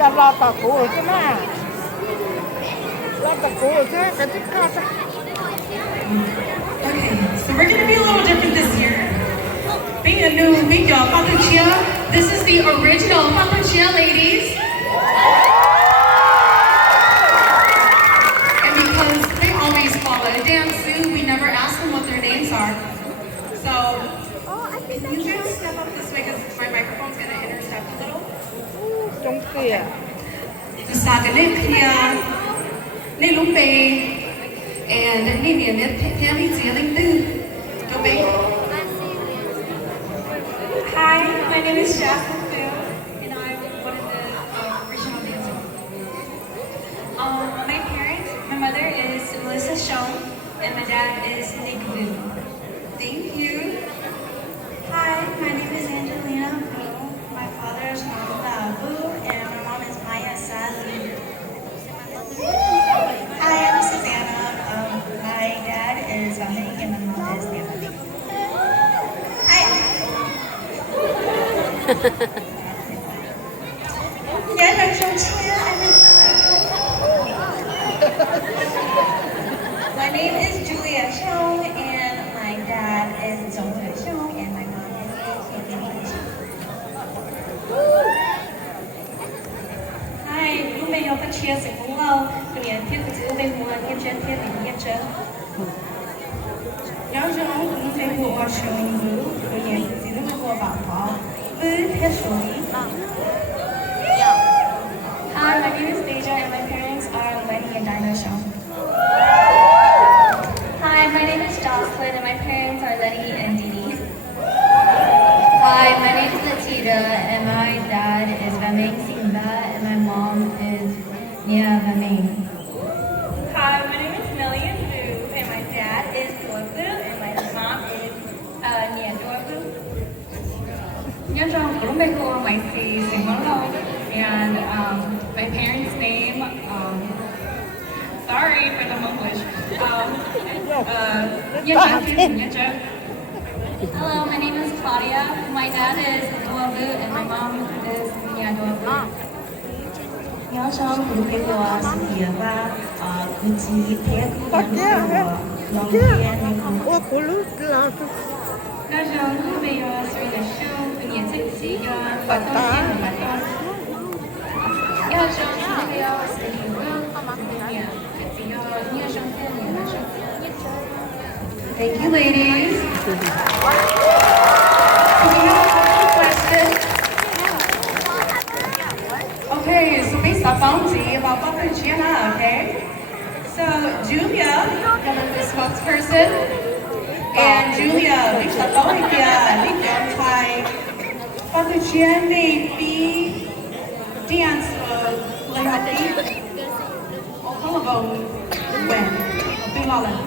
จะรอต่อกูใช่ไหมรอต่อกูใช่แต่ที่ข้าจะ Okay, so we're going to be a little different this year. Being a new week, tshiab. This is the original tshiab, ladies. And because they always follow the dance suit, we never ask them what their names are. So, if you guys step up this way, because my microphone's going to intercept a little. จงเสีย Just talk a little clear. And hi, my name is Jasmine Fu, and I'm one of the original dancers. My parents, my mother is Melissa Shone, and my dad is Nick Wu. Thank you. Hi, my name is Angelina Fu. My father is Nanda Fu, and my mom is Maya Sali. Hi, I'm Susanna. My dad is Vahing and my mom is Natalie. Hi. Yeah, that's so My name is Julia Chong, and my dad is Zhong Chong, and my mom is Kim Chong. Hi, hôm nay có chia sẻ cùng nhau, tụi mình tiếp tục giữ bên ngoài tiếp chân tiếp mình tiếp chân. Nhớ rằng hôm nay của họ sử dụng ngữ, tụi mình chỉ được của bảo họ với thiết số lý. Hi, my name is Deja, and my parents are Lenny and Dino Show. Hi, my name is Jocelyn, and my parents are Lenny and Dee. Hi, my name is Latita, and my dad is Vaming Simba, and my mom is Nia Vaming. Hi, my name is Million Vu, and my dad is Dorbu, and my mom is Nia Dorbu. Nhớ rằng của mấy cô mày thì sinh mong lâu, and my parents' name. Sorry for the English. Hello, my name is Claudia. My dad is Doabu, and my mom is Nia Doabu. Nhớ rằng của mấy cô sinh nhật và cũng chỉ thế cũng Bắt nhận kia của hả? lòng Kia thiên nhưng không ô cô lúc là Nhớ rằng của bây giờ suy là show, của nhiệt thích chỉ cho Bắt tôi ta. xem mà thôi. Nhớ rằng của bây giờ suy là Thank you, ladies. So we have a couple questions. Okay, so based on bounty about Gianna, okay? So Julia, the spokesperson, and Julia, based on bounty, Thai, Gianna maybe dance Lahati, or collarbone when, Bing Holland.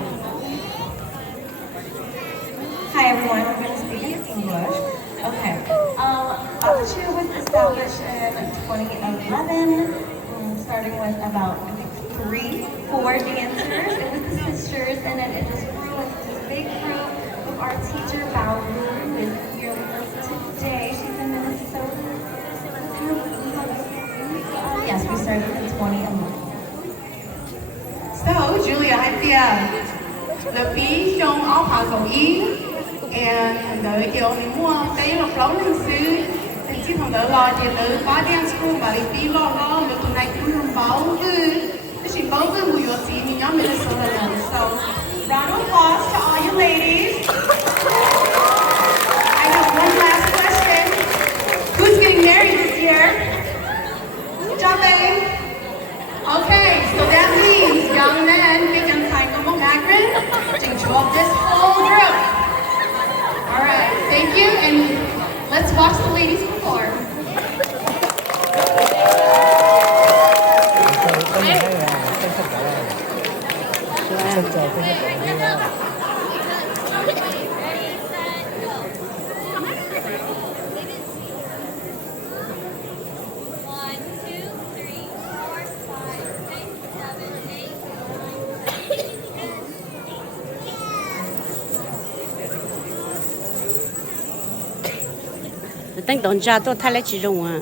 Hi everyone, I'm going to speak in English. Okay. Tshiab was established in 2011, starting with about 4 dancers. It was the sisters, and then it just grew into this big group with our teacher, Bao Lu, who is here with us today. She's in Minnesota. Yes, we started in 2011. So, Julia, I feel the bee shown off how to eat, and the girl in one day of flowing suit, and she from the lodge in the dance school, but if you long, look like you from Bao Good. She both of you will see in your Minnesota. So, round of applause to all you ladies. I have one last question. Who's getting married this year? Job, babe. Okay, so that means young men become kind of Magrin to drop this whole group. All right, thank you, and let's watch the ladies perform. Tính đồn ra tôi thay lấy chỉ dùng à